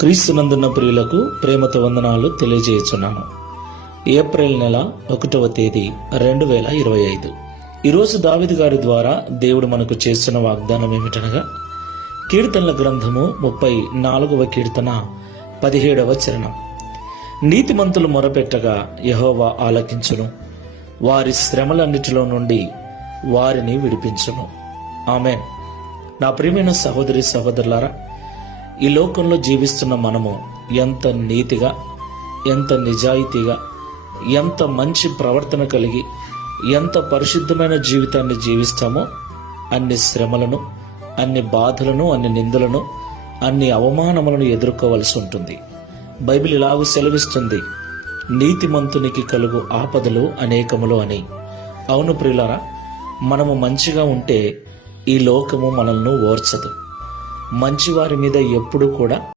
క్రీస్తునందున్న ప్రియులకు ప్రేమతో వందనాలు తెలియజేయుచున్నాను. ఏప్రిల్ నెల ఒకటవ తేదీ రెండు వేల ఇరవై ఐదు. ఈరోజు దావిది గారి ద్వారా దేవుడు మనకు చేస్తున్న వాగ్దానం ఏమిటనగా కీర్తనల గ్రంథము ముప్పై నాలుగవ కీర్తన పదిహేడవ చరణం. నీతిమంతులు మొరపెట్టగా యహోవా ఆలకించును. వారి శ్రమలన్నిటిలో నుండి వారిని విడిపించును. ఆమెన్. నా ప్రియమైన సహోదరి సహోదరులారా ఈ లోకంలో జీవిస్తున్న మనము ఎంత నీతిగా ఎంత నిజాయితీగా ఎంత మంచి ప్రవర్తన కలిగి ఎంత పరిశుద్ధమైన జీవితాన్ని జీవిస్తామో అన్ని శ్రమలను అన్ని బాధలను అన్ని నిందలను అన్ని అవమానములను ఎదుర్కోవలసి ఉంటుంది. బైబిల్ ఇలాగూ సెలవిస్తుంది నీతిమంతునికి కలుగు ఆపదలు అనేకములు అని. అవును ప్రియులారా మనము మంచిగా ఉంటే ఈ లోకము మనల్ని ఓర్చదు. మంచివారి మీద ఎప్పుడూ కూడా